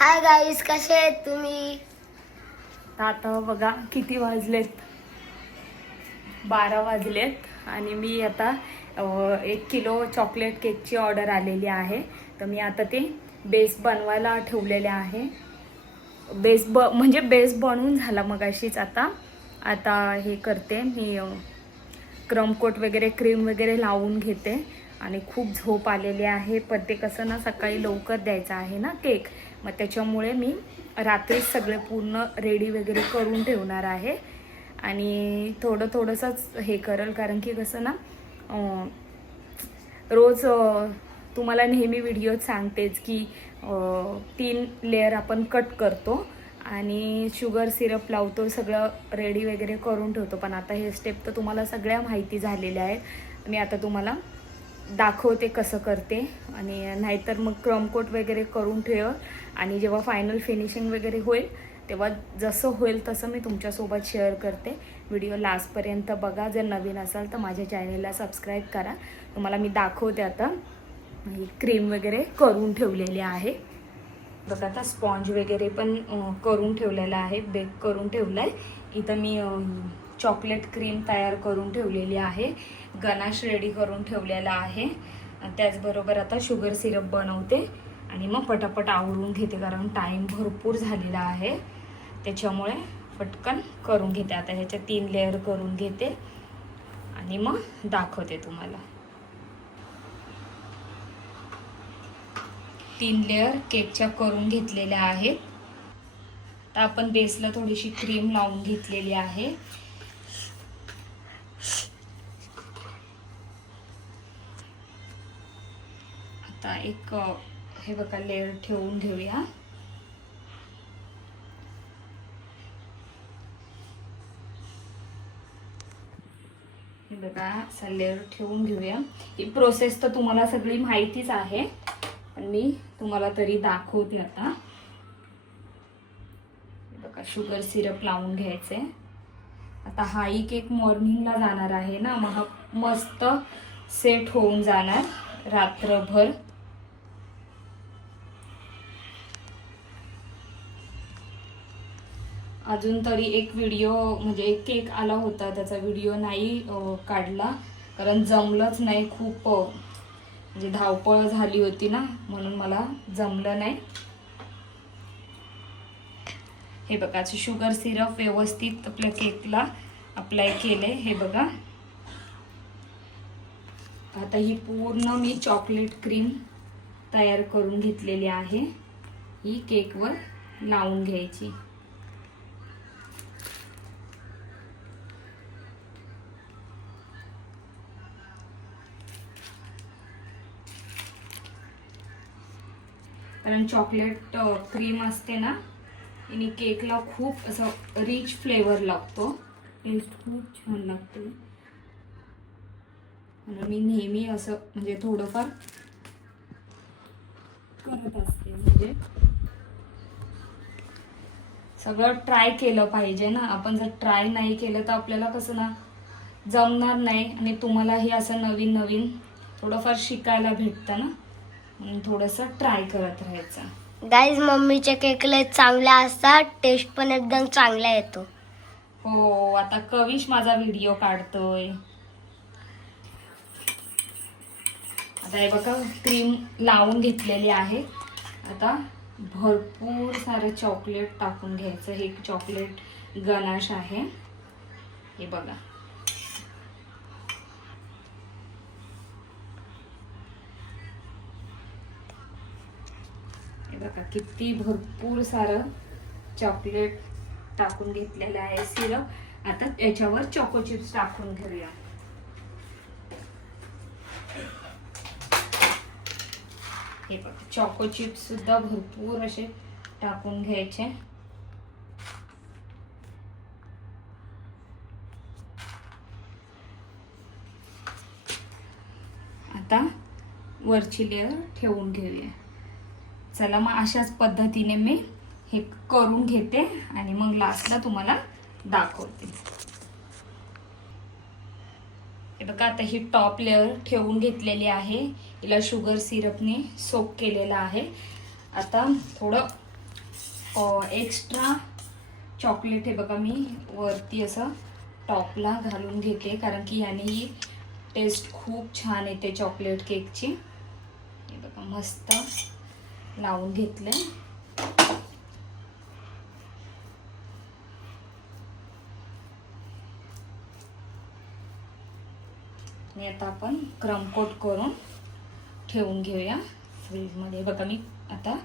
Hi guys, कसे आहेत तुम्ही? आता बघा किती वाजलेत, 12 वाजलेत आणि मी आता 1 किलो चॉकलेट केकची ऑर्डर आलेली आहे. तर मी आता ते बेस बनवायला ठेवलेले आहे. म्हणजे बेस बनवून झाला मगाशीच. आता हे करते मी, क्रमकोट वगैरे क्रीम वगैरे लावून घेते. आणि खूप झोप आलेली आहे, पण ते कसं ना सकाळी लवकर द्यायचं आहे ना केक, मग त्याच्यामुळे मी रात्रीच सगळे पूर्ण रेडी वगैरे करून ठेवणार आहे. आणि थोडंसंच हे करेल, कारण की कसं ना रोज तुम्हाला नेहमी व्हिडिओत सांगतेच की 3 लेअर आपण कट करतो आणि शुगर सिरप लावतो, सगळं रेडी वगैरे करून ठेवतो. पण आता हे स्टेप तर तुम्हाला सगळ्या माहिती झालेल्या आहेत. मी आता तुम्हाला दाखवते कसं करते. आणि नाहीतर मग क्रमकोट वगैरे करून ठेव आणि जेव्हा फायनल फिनिशिंग वगैरे होईल तेव्हा जसं होईल तसं मी तुमच्यासोबत शेअर करते. व्हिडिओ लास्टपर्यंत बघा. जर नवीन असाल तर माझ्या चॅनेलला सबस्क्राईब करा. तुम्हाला मी दाखवते आता ही क्रीम वगैरे करून ठेवलेली आहे. बघा आता स्पॉन्ज वगैरे पण करून ठेवलेला आहे, बेक करून ठेवला आहे. इथं मी चॉकलेट क्रीम तयार करून ठेवलेली आहे, गनाश रेडी करून ठेवलेला आहे. त्याचबरोबर आता शुगर सिरप बनवते आणि मग पटापट आवरून घेते, कारण टाईम भरपूर झालेला आहे. त्याच्यामुळे पटकन करून घेते. आता ह्याच्या 3 लेअर करून घेते आणि मग दाखवते तुम्हाला. 3 लेअर केकच्या करून घेतलेल्या आहेत. आता आपण बेसला थोडीशी क्रीम लावून घेतलेली आहे. आता एक हे बघा लेअर ठेवून घेऊया. हे बघा असा लेअर ठेवून घेऊया. ही प्रोसेस तर तुम्हाला सगळी माहितीच आहे, पण मी तुम्हाला तरी दाखवते आता. बघा शुगर सिरप लावून घ्यायचे. आता हाही केक मॉर्निंगला जाणार आहे ना, मग मस्त सेट होऊन जाणार रात्रभर. अजून तरी एक व्हिडिओ म्हणजे एक केक आला होता, त्याचा व्हिडिओ नाही काढला, कारण जमलंच नाही. खूप म्हणजे धावपळ झाली होती ना, म्हणून मला जमलं नाही. हे बघा शुगर सिरप व्यवस्थित आपल्या केकला अप्लाय केले. हे बघा आता ही पूर्ण मी चॉकलेट क्रीम तयार करून घेतलेली आहे. ही केकवर लावून घ्यायची. कारण चॉकलेट क्रीम असते ना, आणि केकला खूप असं रिच फ्लेवर लागतो, टेस्ट खूप छान लागते. म्हणून मी नेहमी असं म्हणजे थोडंफार करत असते. म्हणजे सगळं ट्राय केलं पाहिजे ना. आपण जर ट्राय नाही केलं तर आपल्याला कसं ना जमणार नाही. आणि तुम्हालाही असं नवीन नवीन थोडंफार शिकायला भेटतं ना, म्हणून थोडंसं ट्राय करत राहायचं. गाईज, मम्मीच्या केकला चांगल्या असतात, टेस्ट पण एकदम चांगला येतो. हो, आता कविश माझा व्हिडिओ काढतोय. आता हे बघा क्रीम लावून घेतलेली आहे. आता भरपूर सारे चॉकलेट टाकून घ्यायचं. हे चॉकलेट गनाश आहे. हे बघा बघा किती भरपूर सारं चॉकलेट टाकून घेतलेलं आहे सिरप. आता याच्यावर चॉको चिप्स टाकून घेऊया. हे बघा चॉको चिप्स सुद्धा भरपूर असे टाकून घ्यायचे. आता वरची लेअर ठेवून घेऊया. चला मग अशाच पद्धतीने मी हे करून घेते आणि मग लास्टला तुम्हाला दाखवते. हे बघा आता ही टॉप लेअर ठेवून घेतलेली आहे. हिला शुगर सिरपने सोक केलेला आहे. आता थोडं एक्स्ट्रा चॉकलेट हे बघा मी वरती असं टॉपला घालून घेते, कारण की याने ही टेस्ट खूप छान येते चॉकलेट केकची. हे बघा मस्त लावून घेतले. आणि आता आपण क्रम कोट करून ठेवून घेऊया फ्रीजमध्ये. बघा मी आता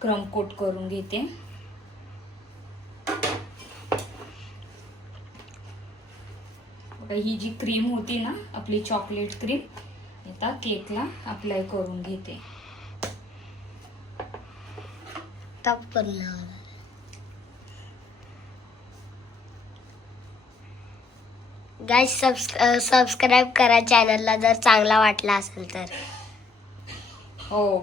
क्रम कोट करून घेते. बघा ही जी क्रीम होती ना आपली चॉकलेट क्रीम, आता केकला अप्लाय करून घेते. गाइस सबस्क्राईब करा चॅनलला जर चांगला वाटला असेल तर. हो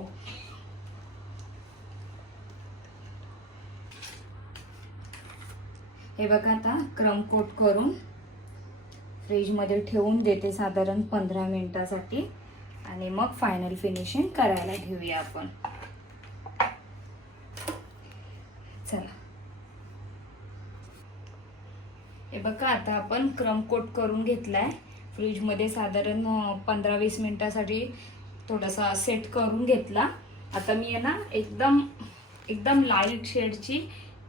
हे बघा आता क्रम कोट करून फ्रीजमध्ये ठेवून देते साधारण 15 मिनिटासाठी, आणि मग फायनल फिनिशिंग करायला घेऊया आपण. चला हे बघा आता आपण क्रम कोट करून घेतलाय. फ्रीजमध्ये साधारण 15-20 मिनिटासाठी थोडासा सेट करून घेतला. आता मी आहे ना एकदम लाईट शेडची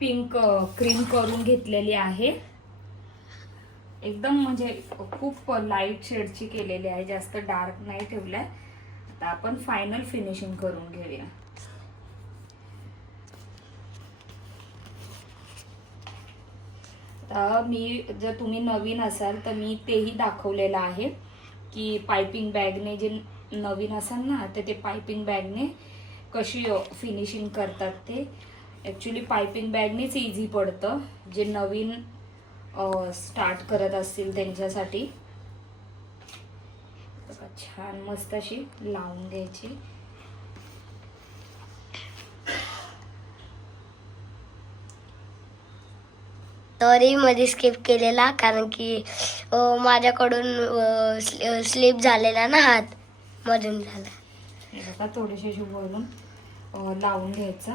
पिंक क्रीम करून घेतलेली आहे. एकदम म्हणजे खूप लाईट शेडची केलेली आहे, जास्त डार्क नाही ठेवलाय. आता आपण फायनल फिनिशिंग करून घेऊया. मी जर तुम्ही नवीन असाल तर मी तेही दाखवलेलं आहे की पायपिंग बॅगने जे नवीन असाल ना तर ते पायपिंग बॅगने कशी फिनिशिंग करतात. ते ॲक्च्युली पायपिंग बॅगनेच इझी पडतं, जे नवीन स्टार्ट करत असतील त्यांच्यासाठी. बघा छान मस्त अशी लावून द्यायची. तरी मध्ये स्किप केलेला कारण की माझ्याकडून स्लिप झालेला ना, हात मधून झाला. हे बघा थोडेसे वरून लावून घ्यायचा.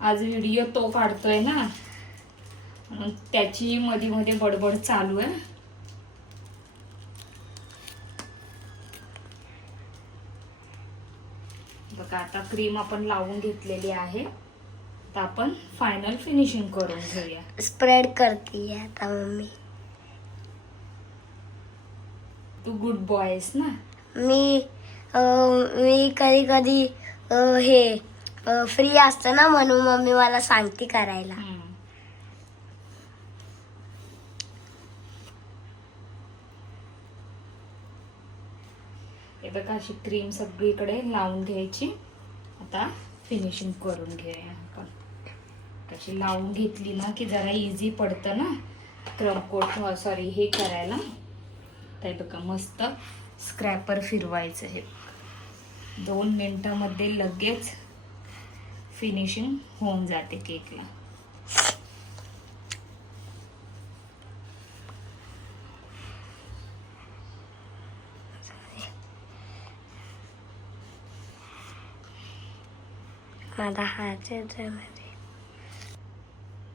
आज व्हिडिओ तो काढतोय ना, त्याची मध्ये मध्ये बडबड चालू आहे. बघा आता क्रीम आपण लावून घेतलेली आहे. आता आपण फायनल फिनिशिंग करून घेऊया. स्प्रेड करते आता मम्मी. तू गुड बॉय आहेस ना. मी कधी कधी हे फ्री असतं ना म्हणून मम्मी मला सांगते करायला. हे बघा अशी क्रीम सगळीकडे लावून घ्यायची. आता फिनिशिंग करून घेऊया आपण. अशी लावून घेतली ना की जरा इझी पडतं ना क्रम कोट हे करायला. तर बघा मस्त स्क्रॅपर फिरवायचं. हे 2 मिनिटांमध्ये लगेच फिनिशिंग होऊन जाते केकला. माझा हात आहे.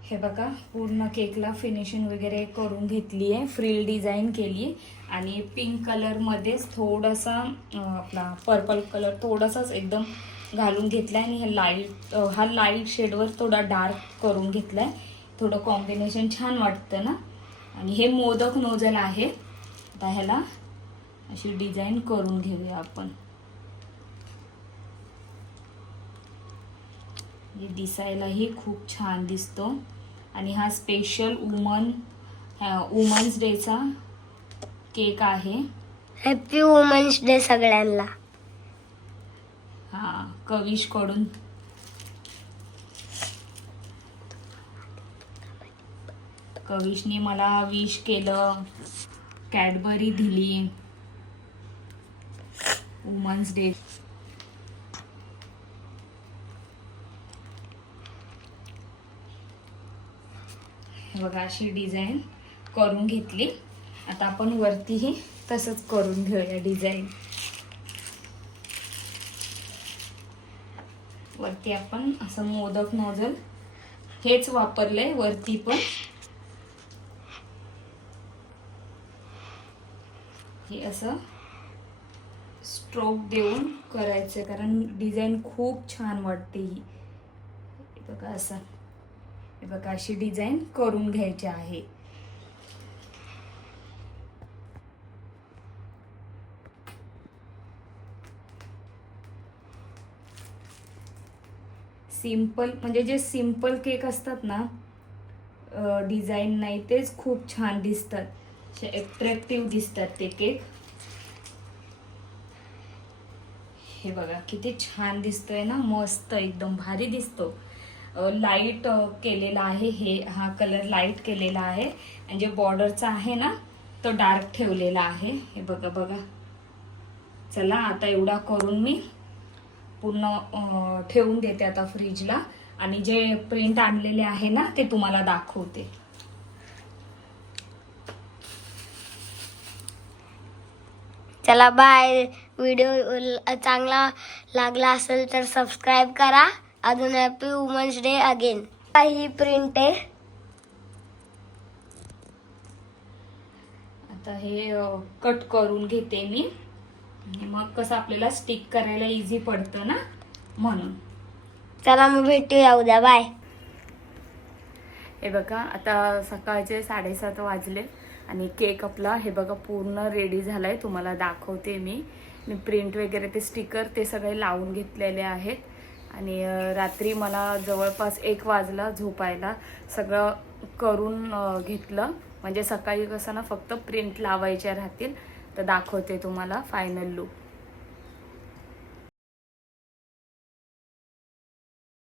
हे बघा पूर्ण केकला फिनिशिंग वगैरे करून घेतली आहे. फ्रिल डिझाईन केली आणि पिंक कलर मध्येच थोडासा आपला पर्पल कलर थोडासाच एकदम घालून घेतलाय. आणि हा लाईट शेडवर थोडा डार्क करून घेतलाय. थोडं कॉम्बिनेशन छान वाटतं ना. आणि हे मोदक नोझल आहे. आता ह्याला अशी डिझाईन करून घेऊया आपण. हे दिसायलाही खूप छान दिसतो. आणि हा स्पेशल वुमन्स डेचा केक आहे. हॅपी वुमन्स डे सगळ्यांना. हा कविश कडून. कविशने मला विश केलं, कॅडबरी दिली वुमन्स डे. बघा अशी डिझाईन करून घेतली. आता आपण वरतीही तसंच करून घेऊया डिझाईन. वरती आपण असं मोदक नोझल हेच वापरलंय वरती पण. हे असं स्ट्रोक देऊन करायचं कारण डिझाईन खूप छान वाटते ही. हे बघा असं, हे बघा अशी डिझाईन करून घ्यायची आहे. सिंपल म्हणजे जे सिंपल केक असतात ना, डिझाईन नाही, तेच खूप छान दिसतात, असे अट्रॅक्टिव्ह दिसतात ते केक. हे बघा किती छान दिसतोय ना, मस्त एकदम भारी दिसतो. लाईट केलेला आहे, हा कलर लाईट केलेला आहे आणि जे बॉर्डरचा आहे ना तो डार्क ठेवलेला आहे. हे बघा बघा. चला आता एवढा करून मी पूर्ण ठेवून देते आता फ्रीजला आणि जे प्रिंट आणलेले आहे ना ते तुम्हाला दाखवते. चला बाय. व्हिडिओ चांगला लागला असेल तर सबस्क्राईब करा. अजून हॅपी वुमन्स डे अगेन. ही प्रिंट आहे. आता हे कट करून घेते मी, मग कसं आपल्याला स्टिक करायला इझी पडतं ना, म्हणून. चला मग भेटूया उद्या. बाय. हे बघा आता सकाळचे 7:30 वाजले आणि केक आपला हे बघा पूर्ण रेडी झालाय. तुम्हाला दाखवते मी प्रिंट वगैरे ते स्टिकर ते सगळे लावून घेतलेले आहेत. आणि रात्री मला जवळपास 1 वाजला झोपायला. सगळं करून घेतलं म्हणजे सकाळी कसं ना फक्त प्रिंट लावायच्या राहतील. तर दाखवते तुम्हाला फायनल लुक.